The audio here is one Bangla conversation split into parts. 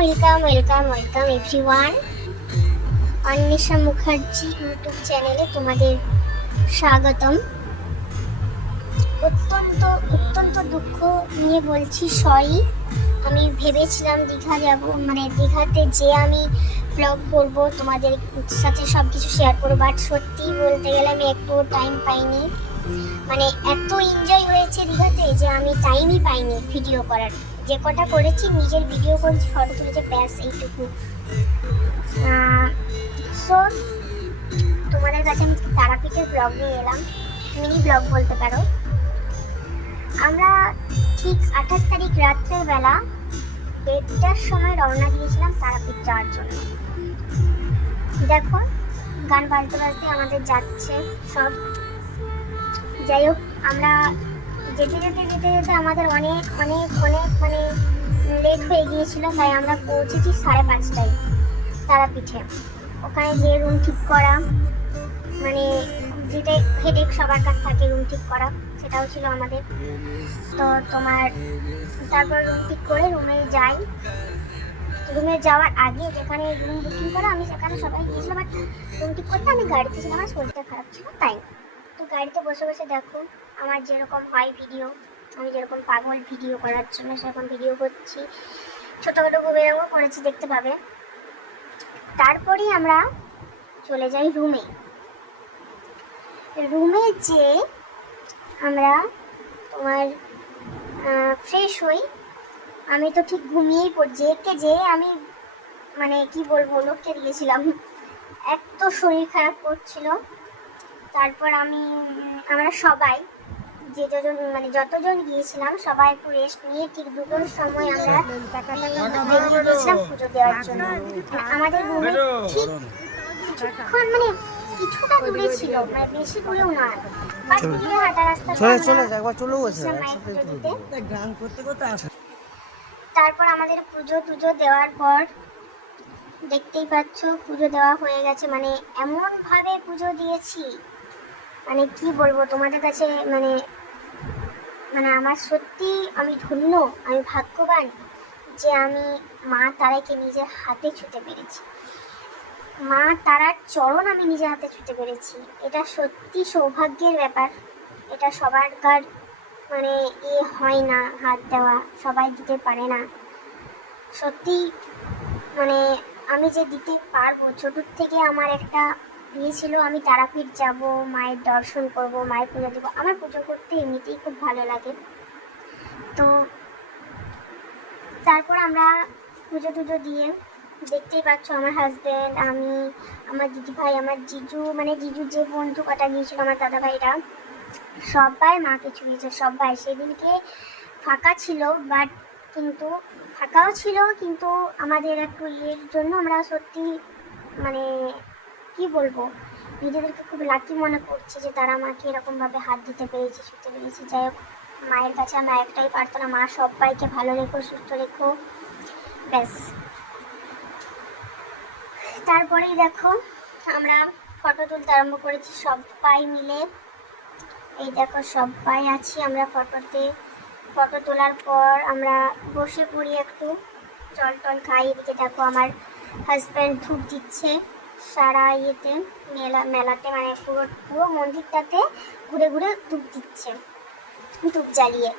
Welcome everyone. Anwesha Mukherjee YouTube চ্যানেলে তোমাদের স্বাগতম। অত্যন্ত অত্যন্ত দুঃখ নিয়ে বলছি সরি। আমি ভেবেছিলাম দীঘা যাব, মানে দীঘাতে যে আমি ব্লগ করব, তোমাদের সাথে সব কিছু শেয়ার করবো, বাট সত্যি বলতে গেলে আমি একটু টাইম পাইনি। মানে এত এনজয় হয়েছে দীঘাতে যে আমি টাইমই পাইনি ভিডিও করার। যে কটা করেছি নিজের ভিডিও করেছি, ফটো তুলেছে, ব্যাস এইটুকু। সো তোমাদের কাছে আমি তারাপীঠের ব্লগ নিয়ে এলাম, মিনি ব্লগ বলতে পারো। আমরা ঠিক 28 তারিখ রাত্রের বেলা 1:30টার সময় রওনা দিয়েছিলাম তারাপীঠ যাওয়ার জন্য। দেখো গান বাজতে বাজতে আমাদের যাচ্ছে সব। যাই হোক, আমরা যেতে যেতে যেতে যেতে আমাদের অনেক অনেক অনেক মানে লেট হয়ে গিয়েছিল, তাই আমরা পৌঁছেছি 5:30টায় তারাপীঠে। ওখানে যে রুম ঠিক করা, মানে যেটা হেডেক সবার কাছে থাকে রুম ঠিক করা, সেটাও ছিল আমাদের। তো তোমার তারপর রুম ঠিক করে রুমে যাই। রুমে যাওয়ার আগে যেখানে রুম বুকিং করা, আমি সেখানে সবাই গিয়েছিলাম, বাট রুম ঠিক করতে আমি গাড়িতে ছিলাম, আমার শরীরটা খারাপ ছিল তাই। তো গাড়িতে বসে বসে দেখো আমার যেরকম হয় ভিডিও, আমি যেরকম পাগল ভিডিও করার জন্য সেরকম ভিডিও করছি, ছোটোখাটো ঘুমেরও করেছি, দেখতে পাবে। তারপরেই আমরা চলে যাই রুমে। রুমে যে আমরা তোমার ফ্রেশ হই। আমি তো ঠিক ঘুমিয়েই পড়ছি, একে যে আমি মানে কি বলবো লোককে দিয়েছিলাম, এত শরীর খারাপ করছিল। তারপর আমরা সবাই যে যতজন গিয়েছিলাম সবাই একটু রেস্ট নিয়ে ঠিক 2টোর সময় আমরা বেরিয়ে গেছিলাম পুজো দেওয়ার জন্য। আমাদের রুমে ঠিক কিছুক্ষণ মানে কিছুটা দূরে ছিল, মানে বেশি দূরেও না, 5 মিনিটের হাঁটা রাস্তা। তারপর আমাদের পুজো টুজো দেওয়ার পর দেখতেই পাচ্ছ পুজো দেওয়া হয়ে গেছে। মানে এমন ভাবে পুজো দিয়েছি, মানে কি বলবো তোমাদের কাছে, মানে মানে আমার সত্যি আমি ধন্য, আমি ভাগ্যবান যে আমি মা তারাকে নিজের হাতে ছুঁতে পেরেছি। মা তারার চরণ আমি নিজের হাতে ছুঁতে পেরেছি, এটা সত্যি সৌভাগ্যের ব্যাপার। এটা সবারকার মানে হয় না, হাত দেওয়া সবাই দিতে পারে না। সত্যি মানে আমি যে দিতে পারবো, ছোটোর থেকে আমার একটা ছিল আমি তারাপীঠ যাব, মায়ের দর্শন করব, মায়ের পুজো দেবো। আমার পুজো করতে এমনিতেই খুব ভালো লাগে। তো তারপর আমরা পুজো টুজো দিয়ে দেখতেই পাচ্ছ আমার হাজব্যান্ড, আমি, আমার দিদিভাই, আমার জিজু, মানে জিজুর যে বন্ধু কটা গিয়েছিল আমার দাদাভাইরা, সবাই মাকে ছুঁয়েছে। সবাই সেদিনকে ফাঁকা ছিল, বাট কিন্তু ফাঁকাও ছিল, কিন্তু আমাদের একটু ইয়ের জন্য আমরা সত্যি মানে কি বলবো, নিজেদেরকে খুব লাকি মনে করছি যে তারা মাকে এরকমভাবে হাত দিতে পেরেছি, ছুঁতে পেরেছি। যাই হোক, মায়ের কাছে আমরা একটাই প্রার্থনা, মা সবাইকে ভালো রেখো, সুস্থ রেখো, ব্যাস। তারপরেই দেখো আমরা ফটো তুলতে আরম্ভ করেছি সবাই মিলে। এই দেখো সবাই আছি আমরা ফটোতে। ফটো তোলার পর আমরা বসে পড়ি, একটু জল টল খাই। এদিকে দেখো আমার হাজব্যান্ড ধূপ দিচ্ছে সারা ইয়েতে, মেলাতে, মানে পুরো পুরো মন্দিরটাতে ঘুরে ঘুরে ধূপ দিচ্ছে, ধূপ জ্বালিয়ে।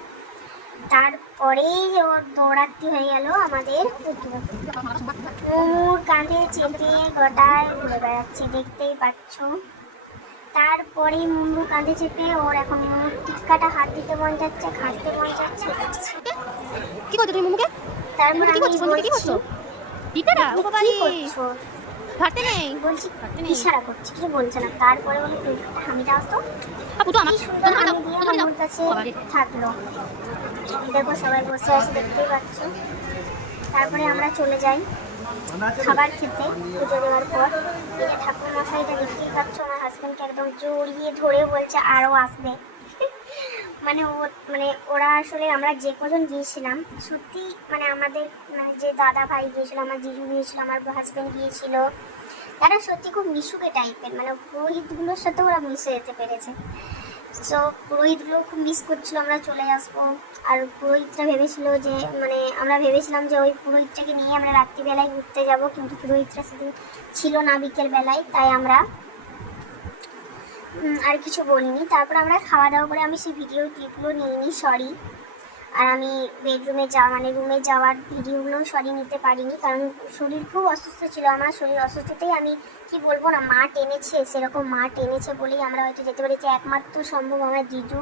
তারপরেই ওর দৌড়াতে হয়ে গেল আমাদের। মোমোর কাঁধে চেপে গোটায় ঘুরে বেড়াচ্ছে, দেখতেই পাচ্ছ। তারপরে মুমু কাঁধে চেপে ওর এখন মোমোর টিক্কাটা হাত দিতে মন যাচ্ছে, খাটতে মন যাচ্ছে। কি করছো তুমি মোমোকে? তারপর আমি বলছি টিক্কাটা ও বাবা রে, করছো? ঘাটতে নেই বলছি ইশারা করছি, কিছু বলছে না। তারপরে বলে প্লেটটা হামি দাও তো। আপু তো আমার সুন্দর হামি দিয়ে মোমোর কাছে থাকলো। দেখো সবাই বসে আছে, দেখতেই পাচ্ছ। তারপরে আমরা চলে যাই খাবার খেতে পুজো দেওয়ার পর। এই যে ঠাকুর মশাইটা দেখতেই পাচ্ছ, আমার হাজব্যান্ডকে একদম জড়িয়ে ধরে বলছে আরও আসবে। মানে ওরা আসলে আমরা যে কজন গিয়েছিলাম সত্যি, মানে আমাদের মানে যে দাদা ভাই গিয়েছিল, আমার জিজু গিয়েছিল, আমার হাজব্যান্ড গিয়েছিল, তারা সত্যি খুব মিশুকে টাইপের, মানে পুরোহিতগুলোর সাথে ওরা মিশে যেতে পেরেছে। সো পুরোহিতগুলো খুব মিস করছিল আমরা চলে আসবো। আর পুরোহিতরা ভেবেছিল যে মানে আমরা ভেবেছিলাম যে ওই পুরোহিতটাকে নিয়ে আমরা রাত্রিবেলায় ঘুরতে যাব, কিন্তু পুরোহিতরা সেদিন ছিল না বিকেল বেলায়, তাই আমরা আর কিছু বলিনি। তারপর আমরা খাওয়া দাওয়া করে আমি সেই ভিডিও ক্লিপগুলো নিইনি, সরি। আর আমি বেডরুমে রুমে যাওয়ার ভিডিওগুলো সরি নিতে পারিনি, কারণ শরীর খুব অসুস্থ ছিল আমার। শরীর অসুস্থতেই আমি কি বলবো না, মা টেনেছে, সেরকম মা টেনেছে বলেই আমরা হয়তো যেতে পেরেছি। একমাত্র সম্ভব আমার জিজু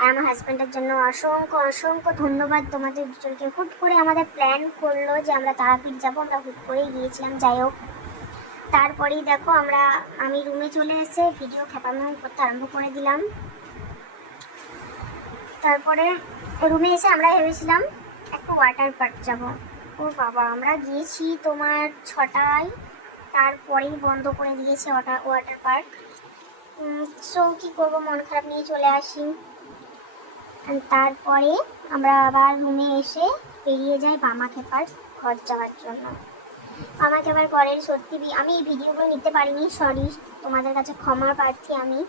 আর আমার হাজব্যান্ডের জন্য অসংখ্য অসংখ্য ধন্যবাদ তোমাদের দুজনকে। হুট করে আমাদের প্ল্যান করলো যে আমরা তারাপীঠ যাবো, আমরা হুট করেই গিয়েছিলাম। যাই হোক, তারপরেই দেখো আমি রুমে চলে এসে ভিডিও খেপানো করতে আরম্ভ করে দিলাম। তারপরে রুমে এসে আমরা ভেবেছিলাম একটু ওয়াটার পার্ক যাব। ও বাবা, আমরা গিয়েছি তোমার 6টায়, তারপরেই বন্ধ করে দিয়েছে ওয়াটার পার্ক। সো কী করবো, মন খারাপ নিয়ে চলে আসি। তারপরে আমরা আবার রুমে এসে বেরিয়ে যাই বামাখ্যাপার ঘর যাওয়ার জন্য। বামাখ্যাপার ঘরের সত্যি আমি এই ভিডিওগুলো নিতে পারিনি, সরি, তোমাদের কাছে ক্ষমা প্রার্থী আমি।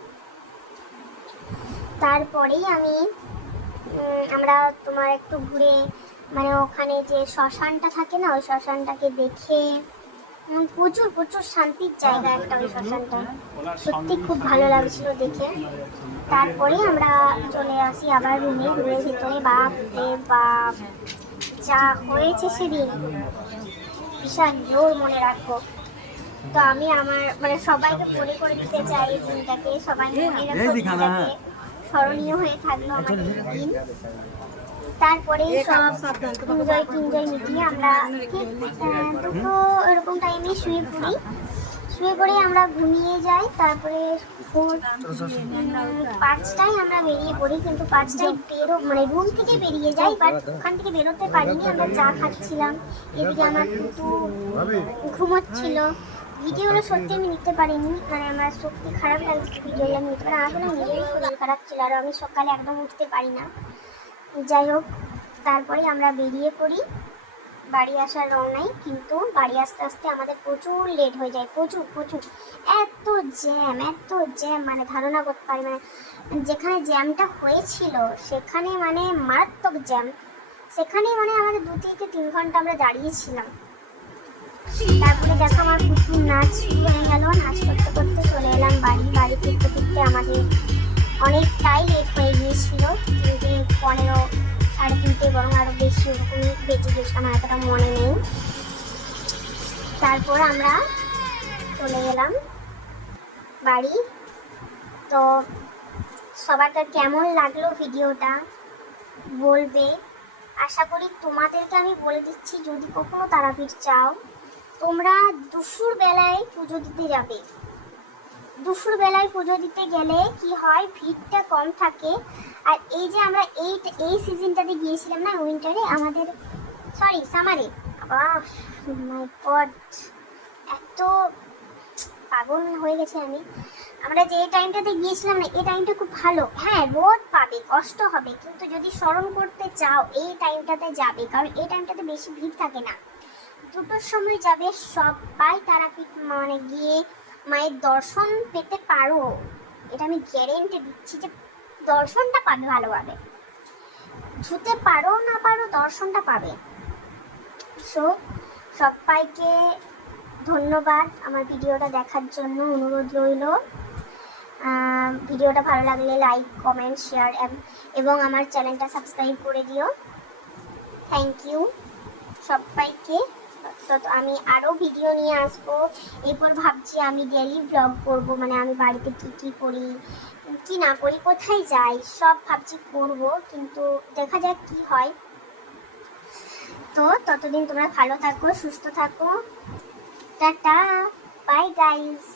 তারপরেই আমরা তোমার একটু ঘুরে মানে ওখানে যে শ্মশানটা থাকে না, ওই শ্মশানটাকে দেখে প্রচুর প্রচুর শান্তির জায়গা একটা ওই শ্মশানটা, সত্যি খুব ভালো লাগছিল দেখে। তারপরে আমরা চলে আসি আবার রুমের ভিতরে। বাপ রে বাপ, যা হয়েছে সেদিন বিশাল জোর মনে রাখবো। তো আমি আমার মানে সবাইকে মনে করে দিতে চাই এই দিনটাকে, সবাই মনে রাখো, স্মরণীয় হয়ে থাকলো আমাদের দিন। তারপরে সব এনজয় মিটিয়ে আমরা দুটো এরকম টাইমে শুয়ে পড়ে আমরা ঘুমিয়ে যাই। তারপরে 5টায় আমরা বেরিয়ে পড়ি, কিন্তু 5টায় মানে রুম থেকে বেরিয়ে যাই, বাট ওখান থেকে বেরোতে পারিনি। আমরা চা খাচ্ছিলাম, এদিকে আমার কিন্তু ঘুমোচ্ছিল। ভিডিওগুলো সত্যি আমি নিতে পারিনি, মানে আমার সত্যি খারাপ লাগছে ভিডিওগুলো আমি নিতে পারি। আসলে নিজেরই শরীর খারাপ ছিল, আর আমি সকালে একদম উঠতে পারি না। যাই হোক, তারপরে আমরা বেরিয়ে পড়ি বাড়ি আসার রওনায়। কিন্তু বাড়ি আসতে আসতে আমাদের প্রচুর লেট হয়ে যায়, প্রচুর প্রচুর, এত জ্যাম মানে ধারণা করতে পারি। মানে যেখানে জ্যামটা হয়েছিল সেখানে মানে মারাত্মক জ্যাম, সেখানে মানে আমাদের 2 থেকে 3 ঘন্টা আমরা দাঁড়িয়েছিলাম। তারপরে দেখো আমার প্রচুর নাচ শুরু হয়ে গেল, নাচ করতে করতে চলে এলাম বাড়ি ফিরতে আমাদের অনেকটাই লেট হয়ে গিয়েছিল। 3:15 3:30 বরং আরও বেশি ওরকমই বেঁচে গেছিলাম, আমার এতটা মনে নেই। তারপর আমরা চলে গেলাম বাড়ি। তো সবার কেমন লাগলো ভিডিওটা বলবে। আশা করি তোমাদেরকে আমি বলে দিচ্ছি, যদি কখনো তারাপীঠ চাও তোমরা দুপুর বেলায় পুজো দিতে যাবে। দুপুর বেলায় পুজো দিতে গেলে কি হয়, ভিড়টা কম থাকে। আর এই যে আমরা এই সিজনটাতে গিয়েছিলাম না, উইন্টারে, আমাদের সামারে, মাই গড, এত পাগল হয়ে গেছে আমি। আমরা যে টাইমটাতে গিয়েছিলাম না, এই টাইমটা খুব ভালো। হ্যাঁ, রোদ পাবে, কষ্ট হবে, কিন্তু যদি স্মরণ করতে চাও এই টাইমটাতে যাবে, কারণ এই টাইমটাতে বেশি ভিড় থাকে না। 2টোর সময় যাবে, সবাই তারাপীঠ মানে গিয়ে মায়ের দর্শন পেতে পারো, এটা আমি গ্যারেন্টি দিচ্ছি যে দর্শনটা পাবে ভালোভাবে। ছুতে পারো না পারো, দর্শনটা পাবে। সো সবাইকে ধন্যবাদ আমার ভিডিওটা দেখার জন্য, অনুরোধ রইল ভিডিওটা ভালো লাগলে লাইক, কমেন্ট, শেয়ার এবং আমার চ্যানেলটা সাবস্ক্রাইব করে দিও। থ্যাংক ইউ সবাইকে। তো আমি আরও ভিডিও নিয়ে আসবো। এরপর ভাবছি আমি ডেইলি ব্লগ করব, মানে আমি বাড়িতে কী করি কি না করি, কোথায় যাই, সব ভাবছি করব, কিন্তু দেখা যাক কি হয়। তো ততদিন তোমরা ভালো থাকো, সুস্থ থাকো, টাটা, বাই গাইস।